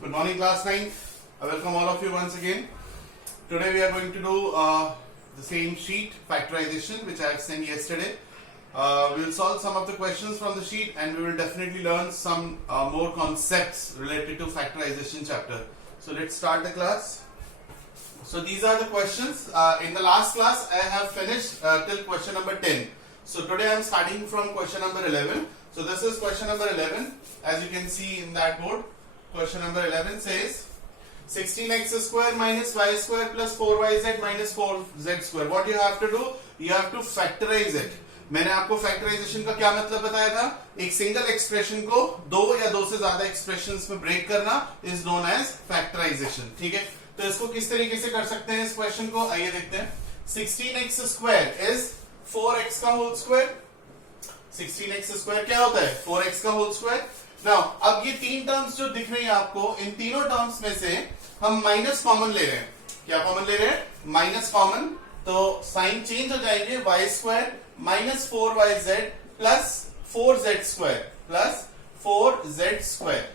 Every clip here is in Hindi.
Good morning, class 9. I welcome all of you once again. Today we are going to do the same sheet, factorization, which I have sent yesterday. We will solve some of the questions from the sheet and we will definitely learn some more concepts related to factorization chapter. So let's start the class. So these are the questions. In the last class I have finished till question number 10. So today I am starting from question number 11. So this is question number 11. As you can see in that board, question number 11 says 16x square minus y square plus 4yz minus 4z square. What you have to do? You have to factorize it. मैंने आपको फैक्टराइजेशन का क्या मतलब बताया था? एक सिंगल एक्सप्रेशन को दो या दो से ज्यादा एक्सप्रेशंस में ब्रेक करना इज नोन एज फैक्टराइजेशन. ठीक है, तो इसको किस तरीके से कर सकते हैं इस क्वेश्चन को, आइए देखते हैं. 16x स्क्वायर इज 4x का होल स्क्वायर. 16x स्क्वायर क्या होता है? 4x का होल स्क्वायर. नाउ अब ये तीन टर्म्स जो दिख रही है आपको, इन तीनों टर्म्स में से हम माइनस कॉमन ले रहे हैं. क्या कॉमन ले रहे हैं? Minus common. तो साइन चेंज हो जाएंगे, Y square minus 4yz plus 4z square plus 4z square.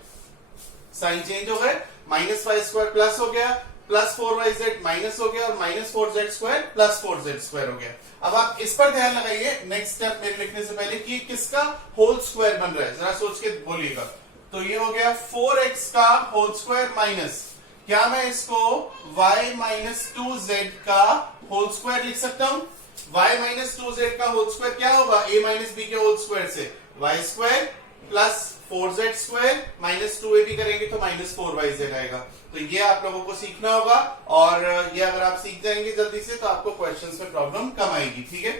Sign change हो गए, माइनस वाई स्क्वायर प्लस हो गया, प्लस 4yz माइनस हो गया और minus 4z square plus 4z square हो गया. अब आप इस पर ध्यान लगाइए नेक्स्ट स्टेप मेरे लिखने से पहले कि किसका होल स्क्वायर बन रहा है, जरा सोच के बोलिएगा. तो ये हो गया 4x का होल स्क्वायर माइनस, क्या मैं इसको y माइनस 2z का होल स्क्वायर लिख सकता हूं? y माइनस 2z का होल स्क्वायर क्या होगा? a माइनस b के होल स्क्वायर से y square plus 4z square minus 2ab करेंगे तो माइनस 4yz आएगा. तो ये आप लोगों को सीखना होगा और ये अगर आप सीख जाएंगे जल्दी से तो आपको क्वेश्चंस में प्रॉब्लम कम आएगी. ठीक है,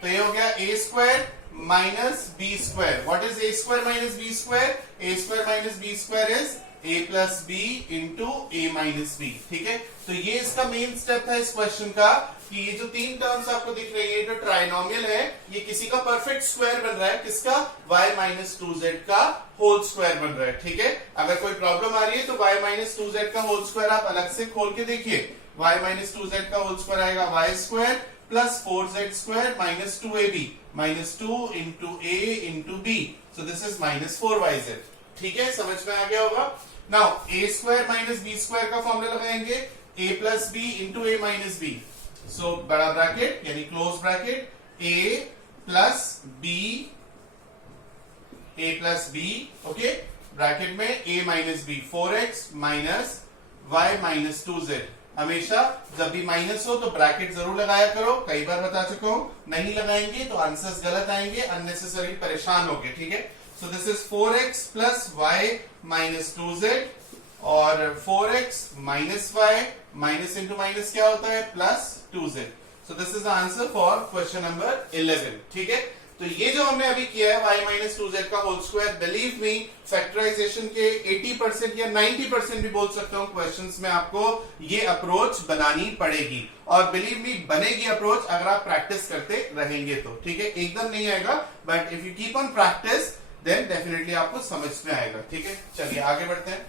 तो ये हो गया a square minus b square. What is a square minus b square? a square minus b square is a plus b into a minus b. ठीक है, तो ये इसका मेन स्टेप था इस क्वेश्चन का कि ये जो तीन टर्म्स आपको दिख रही है, जो ट्राइनोमियल है, ये किसी का परफेक्ट स्क्वायर बन रहा है. किसका? y माइनस 2z का होल स्क्वायर बन रहा है. ठीक है, अगर कोई प्रॉब्लम आ रही है तो y माइनस 2z का होल स्क्वायर आप अलग से खोल के देखिए. y माइनस 2z का होल स्क्वायर आएगा y square plus 4z square minus 2ab minus 2 into a into b. So this is minus 4yz. ठीक है, समझ में आ गया होगा. Now a square minus b square का फॉर्मूला लगाएंगे, a plus b into a minus b. सो बड़ा ब्रैकेट यानी close bracket, a plus b okay, bracket में a minus b, 4x minus y minus 2z. हमेशा जब भी माइनस हो तो ब्रैकेट जरूर लगाया करो, कई बार बता चुका हूं. नहीं लगाएंगे तो आंसर्स गलत आएंगे, अननेसेसरी परेशान होगे. ठीक है, so this is 4x plus y minus 2z और 4x minus y minus into minus क्या होता है? Plus 2z. So this is the answer for question number 11. ठीक है, तो ये जो हमने अभी किया है y माइनस 2z का whole square, believe me factorization के 80% या 90% भी बोल सकता हूं क्वेश्चंस में आपको ये अप्रोच बनानी पड़ेगी. और बिलीव मी बनेगी अप्रोच अगर आप प्रैक्टिस करते रहेंगे तो. ठीक है, एकदम नहीं आएगा, but if you keep on practice then definitely आपको समझ में आएगा. ठीक है, चलिए आगे बढ़ते हैं.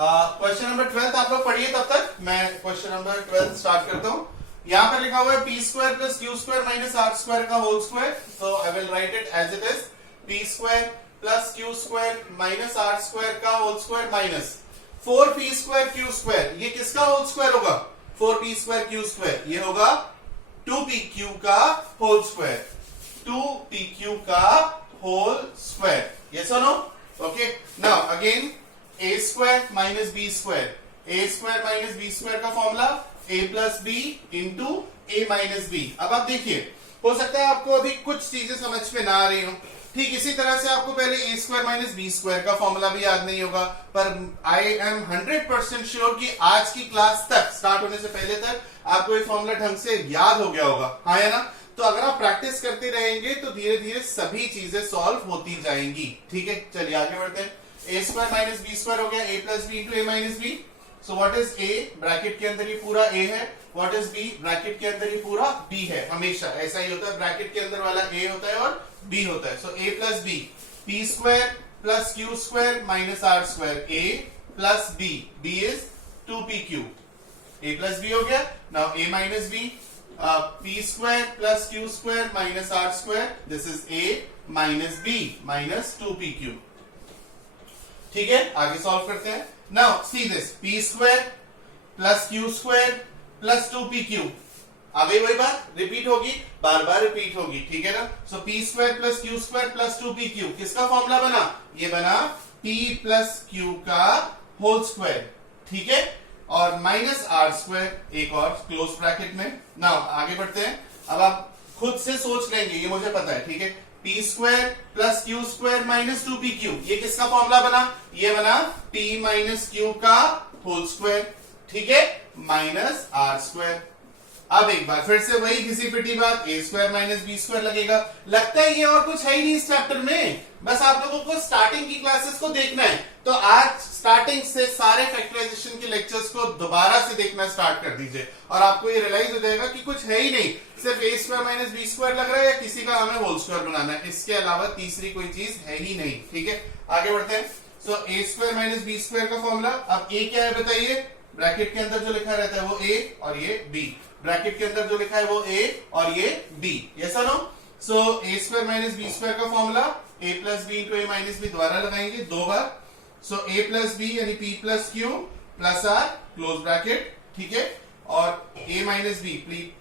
क्वेश्चन नंबर 12 आप लोग पढ़िए, तब तक मैं क्वेश्चन नंबर 12 स्टार्ट करता हूं. यहां पर लिखा हुआ है P square plus Q square minus R square का whole square. So I will write it as it is. P square plus Q square minus R square का whole square minus 4p square Q square. ये किसका होल स्क्वायर होगा? 4p square Q square. ये होगा 2pq का होल स्क्वायर. 2pq का होल स्क्वायर. यस और no? Okay, now again a square minus b square. a square minus b square का formula a plus b into a minus b. अब आप देखिए, हो सकता है आपको अभी कुछ चीजें समझ में ना आ रही हो. ठीक इसी तरह से आपको पहले a square minus b square का फॉर्मूला भी याद नहीं होगा, पर आई एम 100% श्योर कि आज की क्लास तक, स्टार्ट होने से पहले तक आपको ये फॉर्मूला ढंग से याद हो गया होगा. हाँ या ना? तो अगर आप प्रैक्टिस करते रहेंगे तो धीरे धीरे सभी चीजें सॉल्व होती जाएंगी. ठीक है, चलिए आगे बढ़ते हैं. a square minus b square हो गया a plus b into a minus b. So what is a? Bracket के अंदर ये पूरा a है. What is b? ब्रैकेट के अंदर ये पूरा b है. हमेशा ऐसा ही होता है, ब्रैकेट के अंदर वाला a होता है और b होता है. सो a plus b, p square plus q square minus r square, a plus b, b is 2pq. a plus b हो गया. Now a minus b, p square plus q square minus r square. This is a minus b minus 2pq. ठीक है, आगे सॉल्व करते हैं। Now see this, P square plus Q square plus 2pq, आ गई वही बात, रिपीट होगी, बार बार रिपीट होगी, ठीक है ना। So p square plus Q square plus 2pq, किसका फॉर्मूला बना, ये बना p प्लस क्यू का होल स्क्वायर, ठीक है, और माइनस आर स्क्वायर एक और क्लोज ब्रैकेट में। नाउ आगे बढ़ते हैं, अब आप खुद से सोच लेंगे, ये मुझे पता है, ठीक है। P square plus Q square minus 2pq, ये किसका फॉर्मूला बना, ये बना p माइनस क्यू का होल स्क्वायर, ठीक है, माइनस आर स्क्वायर। अब एक बार फिर से वही घिसी पिटी बात, ए स्क्वायर माइनस बी स्क्वायर लगेगा। लगता है ये और कुछ है ही नहीं इस चैप्टर में, बस आप लोगों को स्टार्टिंग की क्लासेस को देखना है। तो आज स्टार्टिंग से सारे फैक्टराइजेशन के लेक्चर्स को दोबारा से देखना स्टार्ट कर दीजिए और आपको ये रियलाइज हो जाएगा कि कुछ है ही नहीं, सिर्फ ए स्क्वायर माइनस बी स्क्वायर लग रहा है या किसी का हमें होल स्क्वायर बनाना है, इसके अलावा तीसरी कोई चीज है ही नहीं, ठीक है। आगे बढ़ते हैं। सो a square minus B square का फॉर्मूला, अब ए क्या है बताइए, ब्रैकेट के अंदर जो लिखा रहता है वो ए और ये बी, ब्रैकेट के अंदर जो लिखा है वो ए और ये बी, यस और no. So a square minus B square का formula a plus b into a minus b द्वारा लगाएंगे 2 बार। सो ए प्लस बी यानी p plus q plus r close bracket, ठीक है, और a minus b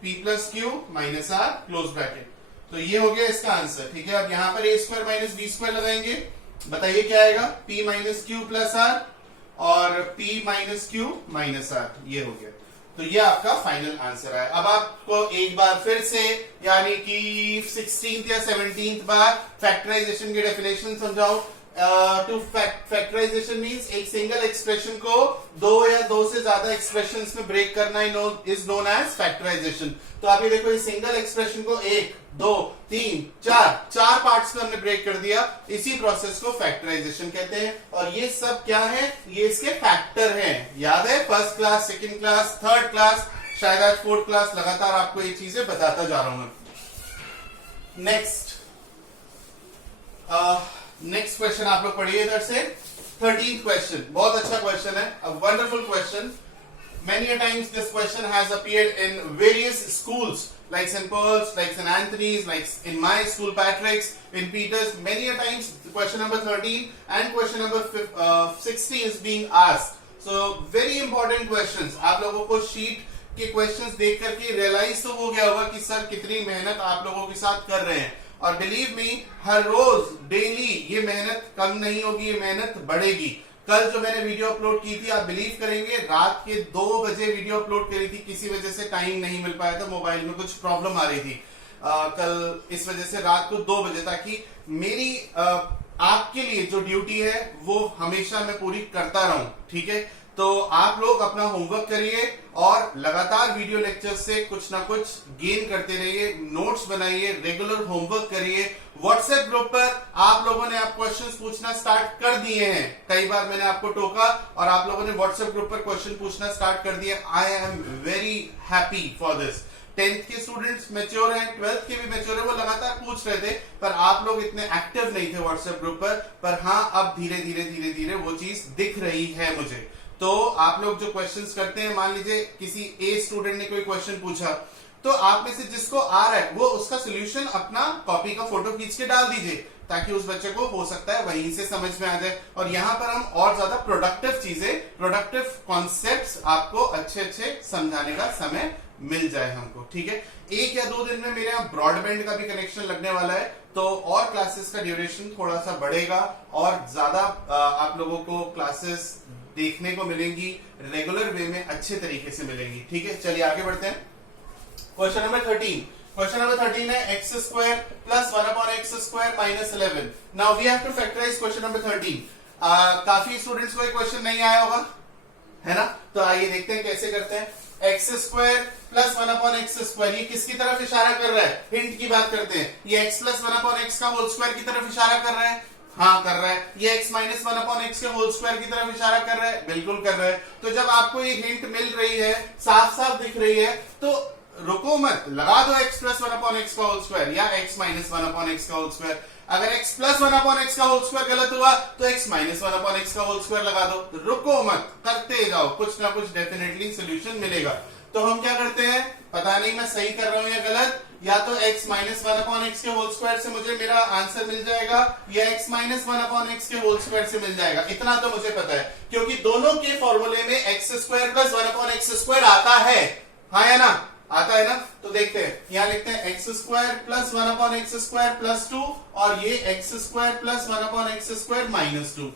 p plus q minus r close bracket. तो ये हो गया इसका आंसर, ठीक है। अब यहां पर A square minus B square लगाएंगे, बताइए क्या आएगा, P minus Q plus R और p minus Q minus R, ये हो गया। तो ये आपका फाइनल आंसर है। अब आपको एक बार फिर से यानी कि 16th या 17th बार फैक्टराइजेशन की डेफिनेशन समझाओ। टू फैक्टराइजेशन मींस एक सिंगल एक्सप्रेशन को दो या दो से ज्यादा एक्सप्रेशंस में ब्रेक करना इज नोन एज फैक्टराइजेशन। तो आप ये देखो, इस सिंगल एक्सप्रेशन को 1 2 3 4 पार्ट्स में हमने ब्रेक कर दिया, इसी प्रोसेस को फैक्टराइजेशन कहते हैं। और ये सब क्या है, ये इसके फैक्टर हैं, याद है, first class, second class, third class, शायद आज फोर्थ क्लास, लगातार आपको ये चीजें बताता जा रहा हूं मैं। नेक्स्ट क्वेश्चन आप लोग पढ़िए इधर से, 13th क्वेश्चन, बहुत अच्छा क्वेश्चन है, a wonderful question. Many a times this question has appeared in various schools like St. Paul's, like St. Anthony's, like in my school Patrick's, in Peter's. Many a times question number 13 and question number 16 is being asked. So very important questions. आप लोगों को शीट के क्वेश्चंस देख करके रियलाइज तो हो गया होगा कि सर कितनी मेहनत आप लोगों के साथ कर रहे हैं, और बिलीव मी, हर रोज डेली ये मेहनत कम नहीं होगी, ये मेहनत बढ़ेगी। कल जो मैंने वीडियो अपलोड की थी, आप बिलीव करेंगे, रात के 2 बजे वीडियो अपलोड करी थी, किसी वजह से टाइम नहीं मिल पाया था, मोबाइल में कुछ प्रॉब्लम आ रही थी कल, इस वजह से रात को 2 बजे, ताकि मेरी आपके लिए जो ड्यूटी है वो हमेशा मैं पूरी करता रहूं, ठीक है। तो आप लोग अपना होमवर्क करिए और लगातार वीडियो लेक्चर से कुछ ना कुछ गेन करते रहिए, नोट्स बनाइए, रेगुलर होमवर्क करिए। व्हाट्सएप ग्रुप पर आप लोगों ने आप क्वेश्चंस पूछना स्टार्ट कर दिए हैं, कई बार मैंने आपको टोका और आप लोगों ने व्हाट्सएप ग्रुप पर क्वेश्चन पूछना स्टार्ट कर दिया। I am very happy for this. 10th के स्टूडेंट्स मैच्योर हैं, 12th के भी मैच्योर है, वो लगातार पूछ रहे थे, पर आप लोग इतने एक्टिव नहीं थे व्हाट्सएप ग्रुप पर हाँ, अब धीरे धीरे वो चीज दिख रही है मुझे। तो आप लोग जो क्वेश्चंस करते हैं, मान लीजिए किसी ए स्टूडेंट ने कोई क्वेश्चन पूछा, तो आप में से जिसको आ रहा है वो उसका सोल्यूशन अपना कॉपी का फोटो खींच के डाल दीजिए, ताकि उस बच्चे को हो सकता है वहीं से समझ में आ जाए। और यहाँ पर हम और ज्यादा प्रोडक्टिव चीजें, प्रोडक्टिव कॉन्सेप्ट्स आपको अच्छे समझाने का समय मिल जाए हमको, ठीक है। 1 या 2 दिन में मेरे यहाँ ब्रॉडबैंड का भी कनेक्शन लगने वाला है, तो और क्लासेस का ड्यूरेशन थोड़ा सा बढ़ेगा और ज्यादा आप लोगों को क्लासेस देखने को मिलेंगी, रेगुलर वे में अच्छे तरीके से मिलेंगी, ठीक है। चलिए आगे बढ़ते हैं। क्वेश्चन नंबर 13, क्वेश्चन नंबर 13 है X square plus 1 upon X square minus 11। Now we have to factorize question number 13। काफी स्टूडेंट्स को ये क्वेश्चन नहीं आया होगा, है ना, तो आइए देखते हैं कैसे करते हैं। X square plus 1 upon X square, ये किसकी तरफ इशारा कर रहा है, हिंट की बात करते हैं, ये एक्स प्लस 1 अपॉन एक्स का होल स्क्वायर की तरफ इशारा कर रहा है, हाँ कर रहा है। ये x माइनस 1 अपॉन एक्स के होल स्क्वायर की तरफ इशारा कर रहा है, बिल्कुल कर रहा है। तो जब आपको ये हिंट मिल रही है, साफ साफ दिख रही है, तो रुको मत, लगा दो x प्लस 1 अपॉन एक्स का होल स्क्वायर या x माइनस 1 अपॉन एक्स का होल स्क्वायर। अगर x प्लस 1 अपॉन एक्स का होल स्क्वायर गलत हुआ तो x माइनस 1 अपॉन एक्स का होल स्क्वायर लगा दो, रुको मत, करते जाओ, कुछ ना कुछ डेफिनेटली सोल्यूशन मिलेगा। तो हम क्या करते हैं, पता नहीं मैं सही कर रहा हूं या गलत, या तो x minus one upon x के होल स्क्वायर से मुझे मेरा आंसर मिल जाएगा या x minus one upon x के होल स्क्वायर से मिल जाएगा। इतना तो मुझे पता है क्योंकि दोनों के फॉर्मूले में x square plus one upon X square आता है, हाँ या ना, आता है ना। तो देखते हैं, यहां लिखते हैं x square plus one upon X square plus 2 और ये x square plus one upon X square minus 2।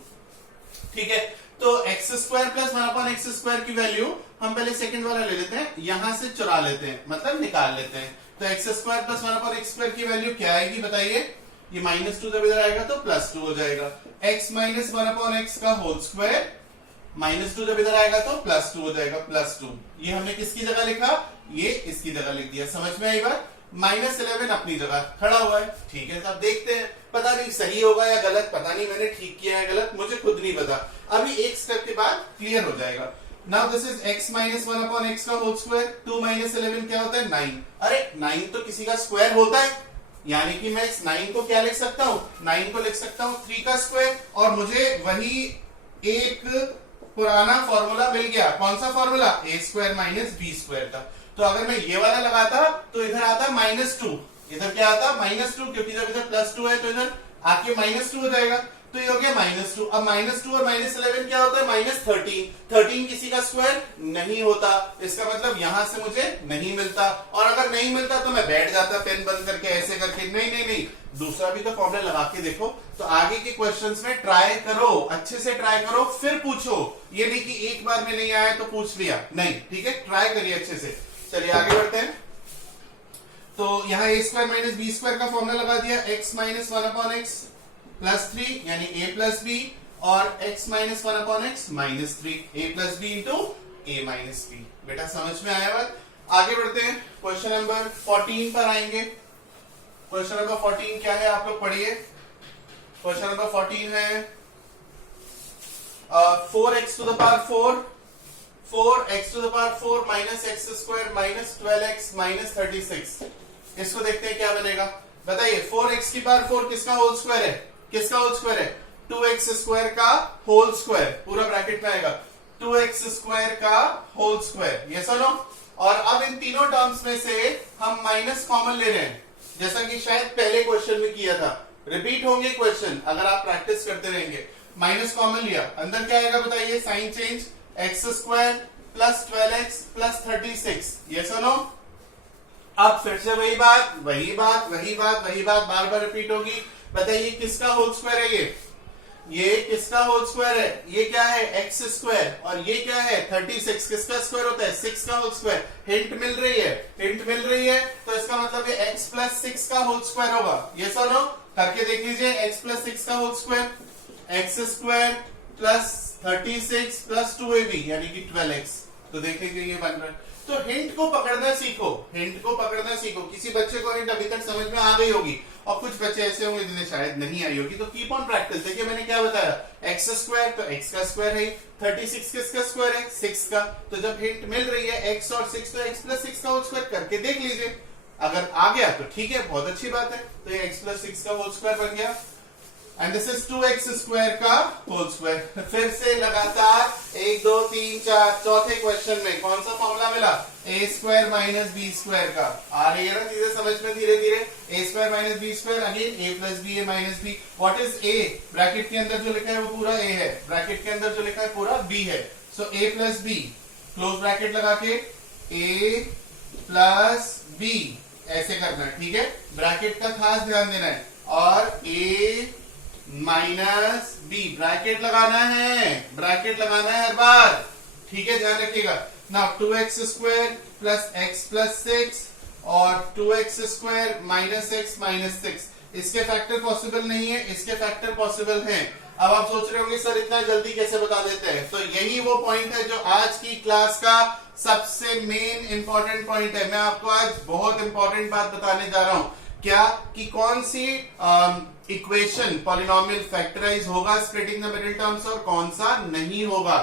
ठीक है, तो x square plus one upon X square की वैल्यू हम पहले सेकंड वाला ले लेते हैं, यहां से चुरा लेते हैं, मतलब निकाल लेते हैं। तो x square plus one upon X square की वैल्यू क्या आएगी बताइए? ये माइनस 2 जब इधर आएगा तो प्लस 2 हो जाएगा। X minus one upon x का होल स्क्वायर माइनस 2 जब इधर आएगा तो प्लस 2 हो जाएगा, प्लस 2। ये हमने किसकी जगह लिखा? ये इसकी जगह लिख दिया। समझ में आई बात? माइनस 11 अपनी जगह खड़ा हुआ है। ठीक है, अब देखते हैं, पता नहीं सही होगा या गलत, पता नहीं मैंने ठीक किया है गलत, मुझे खुद नहीं पता। अभी एक स्टेप के बाद क्लियर हो जाएगा। Now this is x minus one upon x का होल स्क्वायर। 2 माइनस 11 क्या होता है? 9। अरे 9 तो किसी का स्क्वायर होता है, यानी कि मैं इस 9 को क्या लिख सकता हूँ? 9 को लिख सकता हूँ 3 का स्क्वायर, और मुझे वही एक पुराना फॉर्मूला मिल गया। कौन सा फॉर्मूला? ए स्क्वायर माइनस बी स्क्वायर था। तो अगर मैं ये वाला लगाता तो इधर आता माइनस 2, इधर क्या आता? माइनस 2, क्योंकि जब इधर प्लस 2 है तो इधर आके माइनस 2 हो जाएगा। तो ये हो गया माइनस 2। अब माइनस 2 और माइनस 11 क्या होता है? माइनस 13। 13 किसी का स्क्वायर नहीं होता, इसका मतलब यहां से मुझे नहीं मिलता। और अगर नहीं मिलता तो मैं बैठ जाता पेन बंद करके ऐसे करके। नहीं नहीं नहीं, दूसरा भी तो फॉर्मूला लगा के देखो। तो आगे के क्वेश्चंस में ट्राई करो, अच्छे से ट्राई करो, फिर पूछो। ये नहीं कि एक बार में नहीं आया तो पूछ लिया, नहीं। ठीक है, ट्राई करिए अच्छे से। चलिए आगे बढ़ते हैं। तो यहाँ ए स्क्वायर माइनस बी स्क्वायर का फॉर्मूला लगा दिया। X minus one upon x plus 3 यानी ए प्लस बी, और x minus one upon x minus 3, A plus b into a minus B. बेटा समझ में आया बात? आगे बढ़ते हैं, क्वेश्चन नंबर 14 पर आएंगे। क्वेश्चन नंबर 14 क्या है, आप लोग पढ़िए। क्वेश्चन नंबर 14 है 4x to the power 4x to the power 4 minus X square minus 12x minus 36। इसको देखते हैं क्या बनेगा। बताइए, 4x की पावर 4 किसका होल स्क्वायर है? किसका होल स्क्वायर है? 2x स्क्वायर का होल स्क्वायर, पूरा ब्रैकेट में आएगा 2x स्क्वायर का होल स्क्वायर। ये सुनो, और अब इन तीनों टर्म्स में से हम माइनस कॉमन ले रहे हैं, जैसा कि शायद पहले क्वेश्चन में किया था। रिपीट होंगे क्वेश्चन अगर आप प्रैक्टिस करते रहेंगे। माइनस कॉमन लिया, अंदर क्या आएगा बताइए? Sign change, X square plus 12x plus 36। ये सुनो, अब फिर से वही बात बार बार रिपीट होगी। बताइए किसका होल स्क्वायर है? ये किसका होल स्क्वायर है? ये क्या है? एक्स स्क्वायर, और ये क्या है? 36। किसका स्क्वायर होता है? 6 का होल स्क्वायर। हिंट मिल रही है, तो इसका मतलब ये x प्लस 6 का होल स्क्वायर होगा। ये सुनो, करके देख लीजिए। x प्लस 6 का whole square, X square plus 36 plus 2ab यानी कि 12x। तो देख लीजिए ये बन रहा है। तो हिंट को पकड़ना सीखो। किसी बच्चे को हिंट अभी तक समझ में आ गई होगी, और कुछ बच्चे ऐसे होंगे जिन्हें शायद नहीं आई होगी। तो कीप ऑन प्रैक्टिस। देखिए मैंने क्या बताया, एक्स स्क्वायर तो एक्स का स्क्वायर है, 36 किसका स्क्वायर है? 6 का। तो जब हिंट मिल रही है एक्स और 6, तो एक्स प्लस 6 का होल स्क्वायर करके देख लीजिए। अगर आ गया तो ठीक है, बहुत अच्छी बात है। तो ये एक्स प्लस 6 का होल स्क्वायर बन गया, and this is 2x square का होल स्क्वायर। फिर से लगातार 1 2 3 4 चौथे क्वेश्चन में कौन सा फॉर्मूला मिला? ए स्क्वायर माइनस बी स्क्वायर का। आ रही है ना चीजें समझ में धीरे धीरे? A square minus B square, again a plus b a minus b. What is a? Bracket के अंदर जो लिखा है वो पूरा ए है, ब्रैकेट के अंदर जो लिखा है पूरा बी है। सो a plus B, close bracket लगा के ए प्लस बी ऐसे करना है। ठीक है, ब्रैकेट का खास ध्यान देना है। और ए माइनस बी ब्रैकेट लगाना है हर बार। ठीक है, ध्यान रखिएगा। Now 2x square plus x plus 6 और 2x square minus x minus 6। इसके फैक्टर पॉसिबल नहीं है, इसके फैक्टर पॉसिबल हैं। अब आप सोच रहे होंगे सर इतना जल्दी कैसे बता देते हैं? तो यही वो पॉइंट है जो आज की क्लास का सबसे मेन इंपॉर्टेंट पॉइंट है। मैं आपको आज बहुत इंपॉर्टेंट बात बताने जा रहा हूं। क्या कि कौन सी इक्वेशन पॉलिनोमियल फैक्टराइज होगा स्प्लिटिंग द मिडिल टर्म्स और कौन सा नहीं होगा।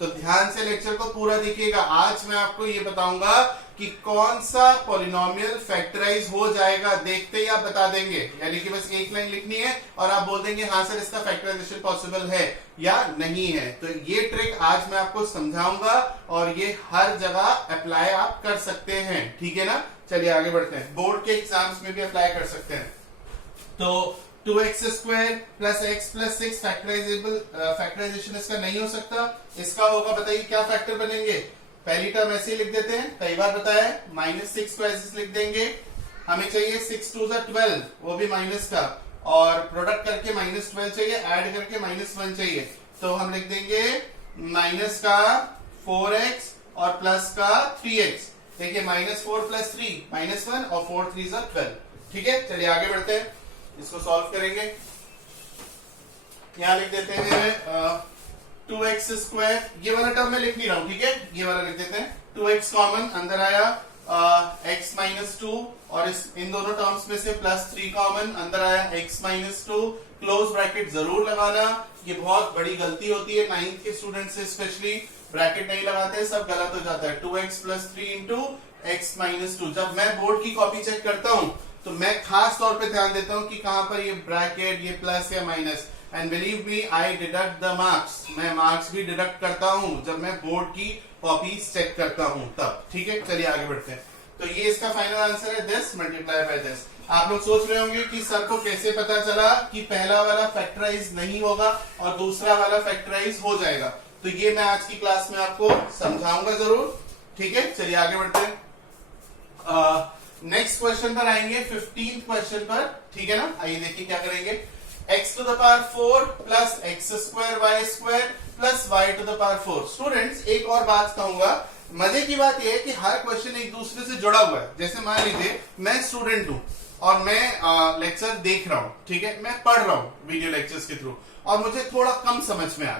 तो ध्यान से लेक्चर को पूरा देखिएगा। आज मैं आपको ये बताऊंगा कि कौन सा पॉलिनोमियल फैक्टराइज हो जाएगा। देखते ही आप बता देंगे, यानी कि बस एक लाइन लिखनी है और आप बोल देंगे हाँ सर इसका फैक्टराइजेशन पॉसिबल है या नहीं है। तो ये ट्रिक आज मैं आपको समझाऊंगा और ये हर जगह अप्लाई आप कर सकते हैं। ठीक है ना? चलिए आगे बढ़ते हैं, बोर्ड के एग्जाम्स में भी अप्लाई कर सकते हैं। तो 2x square plus X plus 6 factorization इसका नहीं हो सकता, इसका होगा, बताइए क्या फैक्टर बनेंगे। पहली टर्म ऐसे ही लिख देते हैं, कई बार बताया है, -6 को ऐसे लिख देंगे, हमें चाहिए 6 2 12, वो भी माइनस का, और प्रोडक्ट करके -12 चाहिए, ऐड करके -1 चाहिए, तो हम लिख देंगे माइनस का 4x और प्लस का 3x। देखिए -4 + 3 -1 और 4 3 12। ठीक है, चलिए आगे बढ़ते हैं, इसको सॉल्व करेंगे। यहां लिख देते हैं 2x स्क्वायर, ये वाला टर्म मैं लिख नहीं रहा हूं, ठीक है, ये वाला लिख देते हैं। 2x कॉमन अंदर आया, x -2, और इन दोनों टर्म्स में से +3 कॉमन अंदर आया, x -2, क्लोज ब्रैकेट जरूर लगाना, ये बहुत बड़ी गलती होती है 9th के स्टूडेंट से, स्पेशली ब्रैकेट नहीं लगाते, सब गलत हो जाता है। 2x + 3 × x -2। जब मैं बोर्ड की कॉपी चेक करता हूं तो मैं खास तौर पे ध्यान देता हूं कि कहां पर ये ब्रैकेट, ये प्लस या minus, and believe me I deduct the marks, मैं मार्क्स भी डिडक्ट करता हूं जब मैं बोर्ड की कॉपी चेक करता हूं तब। ठीक है, चलिए आगे बढ़ते हैं। तो ये इसका फाइनल आंसर है, दिस मल्टीप्लाई बाय दिस। आप लोग सोच रहे होंगे कि सर को कैसे पता चला कि पहला वाला फैक्टराइज नहीं होगा और दूसरा वाला फैक्टराइज हो जाएगा, तो ये मैं आज की क्लास में आपको समझाऊंगा जरूर। ठीक है, चलिए आगे बढ़ते हैं, नेक्स्ट क्वेश्चन पर आएंगे, 15th क्वेश्चन पर। ठीक है ना, आइए देखिए क्या करेंगे। x⁴ plus x² y² plus y⁴। Students एक और बात कहूंगा, मजे की बात यह है कि हर क्वेश्चन एक दूसरे से जुड़ा हुआ है। जैसे मान लीजिए मैं स्टूडेंट हूं और मैं लेक्चर देख रहा हूं, ठीक है, मैं पढ़ रहा हूं वीडियो लेक्चर्स के थ्रू, और मुझे थोड़ा कम समझ में आ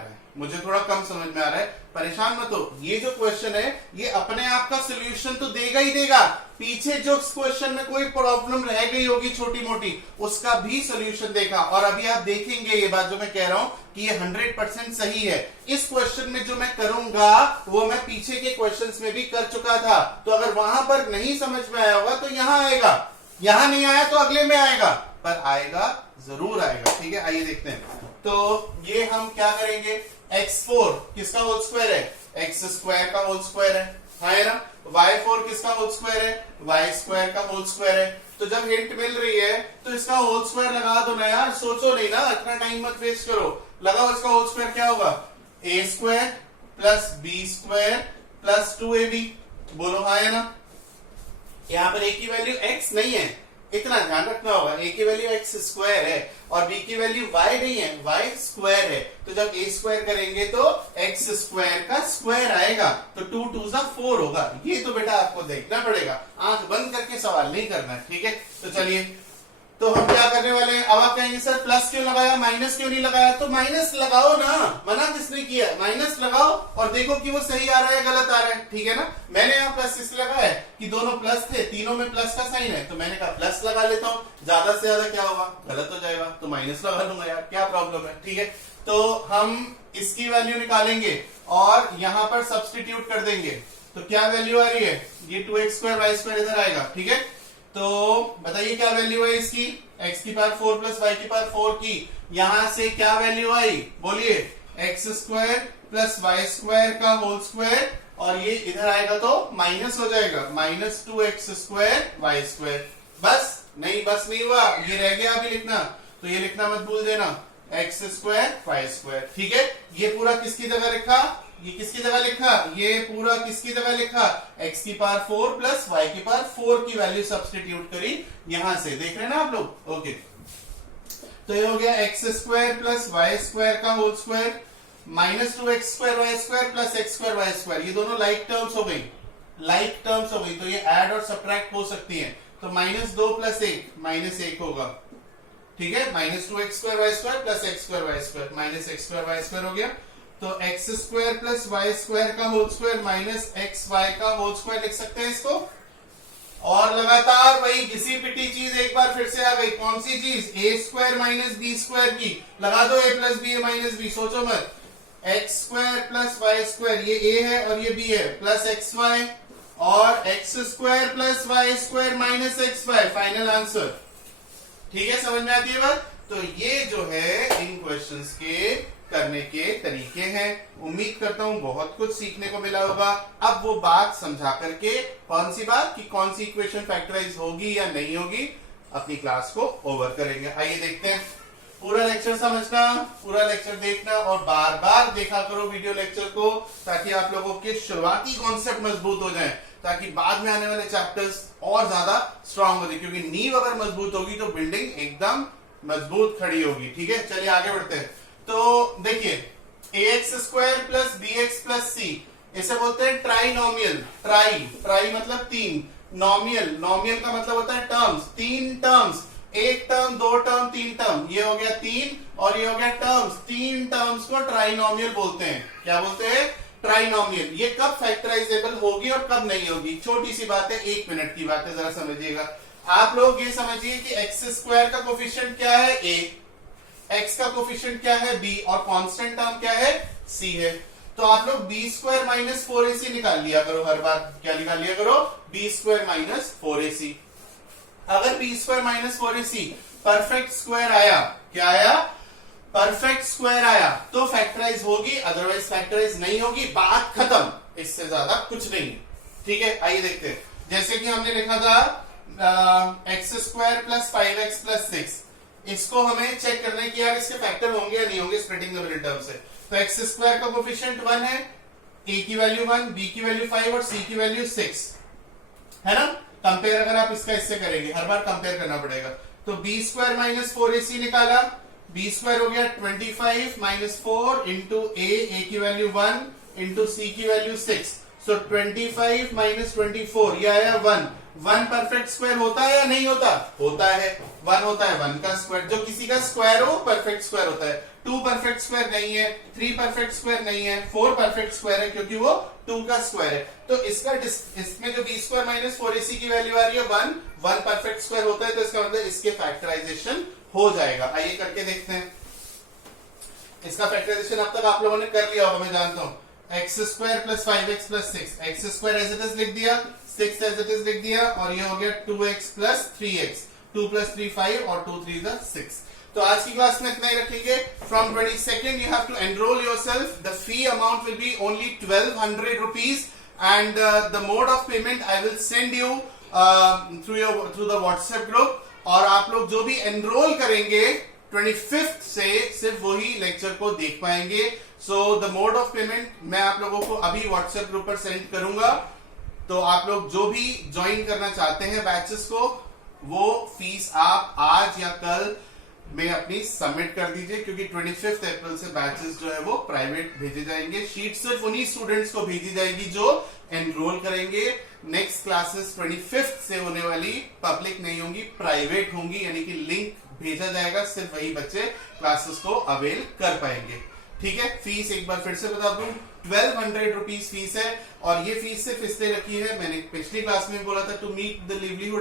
रहा है, परेशान मत हो, ये जो क्वेश्चन है ये अपने आप का सोल्यूशन तो देगा ही देगा, पीछे जो क्वेश्चन में कोई प्रॉब्लम रह गई होगी छोटी मोटी, उसका भी सोल्यूशन देगा। और अभी आप देखेंगे ये बात जो मैं कह रहा हूं कि ये 100% सही है। इस क्वेश्चन में जो मैं करूंगा वो मैं पीछे के क्वेश्चंस में भी कर चुका था, तो अगर वहां पर नहीं समझ में आया होगा तो यहां आएगा, यहां नहीं आया तो अगले में आएगा, पर आएगा जरूर आएगा। ठीक है, आइए देखते हैं। तो ये हम क्या करेंगे, x4 किसका होल स्क्वायर है, x² का होल स्क्वायर है ना, y4 किसका होल स्क्वायर है, y² का होल स्क्वायर है। तो जब हिंट मिल रही है तो इसका होल स्क्वायर लगा दो ना यार, सोचो नहीं ना, इतना टाइम मत वेस्ट करो, लगाओ, इसका होल स्क्वायर क्या होगा, a² plus b² plus 2ab। बोलो हाँ है ना, यहां पर a की वैल्यू x नहीं है, इतना ध्यान रखना होगा, a की वैल्यू x² है और b की वैल्यू y नहीं है, y² है। तो जब a² करेंगे तो x² का स्क्वायर आएगा, तो 2 2 4 होगा। ये तो बेटा आपको देखना पड़ेगा, आंख बंद करके सवाल नहीं करना है। ठीक है, तो चलिए, तो हम क्या करने वाले हैं, अब आप कहेंगे सर प्लस क्यों लगाया, माइनस क्यों नहीं लगाया, तो माइनस लगाओ ना, मना किसने किया, माइनस लगाओ और देखो कि वो सही आ रहा है गलत आ रहा है। ठीक है ना, मैंने यहाँ प्लस इसलिए लगाया कि दोनों प्लस थे, तीनों में प्लस का साइन है, तो मैंने कहा प्लस लगा लेता हूँ, ज्यादा से ज्यादा क्या होगा, गलत हो जाएगा, तो माइनस लगा लूंगा यार, क्या प्रॉब्लम है। ठीक है, तो हम इसकी वैल्यू निकालेंगे और यहाँ पर सब्सटीट्यूट कर देंगे, तो क्या वैल्यू आ रही है, ये 2x² y² इधर आएगा। ठीक है, तो बताइए क्या वैल्यू है इसकी, x⁴ प्लस y⁴ की, यहां से क्या वैल्यू आई, बोलिए, x² प्लस y² का होल स्क्वायर, और ये इधर आएगा तो माइनस हो जाएगा, -2x² y²। बस नहीं हुआ, ये रह गया अभी लिखना, तो ये लिखना मत भूल देना, x² y²। ठीक है, ये पूरा किसकी जगह लिखा, ये किसकी जगह लिखा, ये पूरा किसकी जगह लिखा, x⁴ प्लस y⁴ की वैल्यू सब्सटीट्यूट करी यहां से, देख रहे हैं ना आप लोग। ओके, तो ये हो गया x² प्लस y² का whole square, -2x² y² plus x² y², ये दोनों लाइक टर्म्स हो गई, तो ये ऐड और सब्ट्रैक्ट हो सकती है, तो -2 + 1 -1 होगा। ठीक है, -2x² y² plus x² y² -x² y² हो गया, तो x² प्लस y² का होल स्क्वायर माइनस xy का होल स्क्वायर लिख सकते हैं इसको। और लगातार वही घिसी पिटी चीज एक बार फिर से आ गई, कौन सी चीज, a² माइनस b² की, लगा दो a plus B minus B, सोचो मत, x² प्लस y², ये a है और ये b है, प्लस xy, और x² plus y² minus xy, final answer. ठीक है, समझ में आती है बात। तो ये जो है इन क्वेश्चंस के करने के तरीके हैं। उम्मीद करता हूं बहुत कुछ सीखने को मिला होगा। अब वो बात समझा करके, कौन सी बात कि कौन सी इक्वेशन फैक्टराइज होगी या नहीं होगी, अपनी क्लास को ओवर करेंगे। आइए देखते हैं। पूरा लेक्चर समझना, पूरा लेक्चर देखना और बार बार देखा करो वीडियो लेक्चर को, ताकि आप लोगों के शुरुआती कॉन्सेप्ट मजबूत हो जाएं, ताकि बाद में आने वाले चैप्टर्स और ज्यादा स्ट्रांग हो जाए। क्योंकि नींव अगर मजबूत होगी तो बिल्डिंग एकदम मजबूत खड़ी होगी। ठीक है, चलिए आगे बढ़ते हैं। तो देखिए ax² plus bx plus c, इसे बोलते हैं ट्राइनोमियल। ट्राई मतलब तीन, नॉमियल का मतलब होता है टर्म्स, तीन टर्म्स, एक टर्म, दो टर्म, तीन टर्म, ये हो गया तीन और ये हो गया टर्म्स। तीन टर्म्स को ट्राइनोमियल बोलते हैं। क्या बोलते हैं? ट्राइनोमियल। ये कब फैक्टराइजेबल होगी और कब नहीं होगी, छोटी सी बात है, 1 मिनट की बात है, जरा समझिएगा। आप लोग ये समझिए कि x² का कोफिशिएंट क्या है? a, x का कोफिशिएंट क्या है? b, और कांस्टेंट टर्म क्या है? c है। तो आप लोग b² माइनस 4ac निकाल लिया करो हर बार। क्या निकाल लिया करो? b² minus 4ac। अगर b² minus 4ac perfect square आया, क्या आया? परफेक्ट स्क्वायर आया तो फैक्टराइज होगी, अदरवाइज फैक्टराइज नहीं होगी। बात खत्म, इससे ज्यादा कुछ नहीं। ठीक है, आइए देखते हैं। जैसे कि हमने लिखा था x² प्लस 5x प्लस 6, इसको हमें चेक करने की यार इसके फैक्टर होंगे या नहीं होंगे स्प्लिटिंग द मिडिल टर्म से। तो x² का कोफिशिएंट 1 है, a की वैल्यू 1, b की वैल्यू 5 और c की वैल्यू 6 है ना। कंपेयर अगर आप इसका इससे करेंगे, हर बार कंपेयर करना पड़ेगा। तो b² माइनस 4ac निकाला, b² हो गया 25 माइनस 4 इंटू a की वैल्यू 1 इंटू c की वैल्यू 6। सो 25 माइनस 24 ये आया 1। 1 परफेक्ट स्क्वायर होता है या नहीं होता? होता है। 1 होता है 1 का स्क्वायर, जो किसी का स्क्वायर हो परफेक्ट स्क्वायर होता है। 2 परफेक्ट स्क्वायर नहीं है, 3 परफेक्ट स्क्वायर नहीं है, 4 परफेक्ट स्क्वायर है क्योंकि वो 2 का स्क्वायर है। तो इसका इसमें जो b² माइनस 4ac की वैल्यू आ रही है 1 परफेक्ट स्क्वायर होता है, तो इसका मतलब इसके फैक्टराइजेशन हो जाएगा। आइए करके देखते हैं। इसका फैक्टराइजेशन अब तक आप लोगों ने कर लिया होगा, मैं जानता हूं। x² plus 5x plus 6, x² as it is लिख दिया, 6 एज इट इज लिख दिया, और ये हो गया 2x प्लस 3x, 2 प्लस 3 5 और 2 3 6। तो आज की क्लास में इतना ही रखेंगे। From 22nd you have to enrol yourself. The fee amount will be only 1200 rupees and the mode of payment I will send you through the WhatsApp group. और आप लोग जो भी एनरोल करेंगे 25th से सिर्फ वही लेक्चर को देख पाएंगे। So the mode of payment मैं आप लोगों को अभी व्हाट्सएप ग्रुप पर सेंड करूंगा। तो आप लोग जो भी ज्वाइन करना चाहते हैं बैचेस को, वो फीस आप आज या कल में अपनी सबमिट कर दीजिए, क्योंकि 25 अप्रैल से बैचेस जो है वो प्राइवेट भेजे जाएंगे। शीट सिर्फ उन्हीं स्टूडेंट्स को भेजी जाएगी जो एनरोल करेंगे। नेक्स्ट क्लासेस 25 से होने वाली पब्लिक नहीं होंगी, प्राइवेट होंगी, यानी कि लिंक भेजा जाएगा, सिर्फ वही बच्चे क्लासेस को अवेल कर पाएंगे। ठीक है, फीस एक बार फिर से बता दूं, 1200 रुपीज फीस है। और ये फीस सिर्फ इसलिए रखी है, मैंने पिछली क्लास में बोला था, टू मीट द लिवलीहुड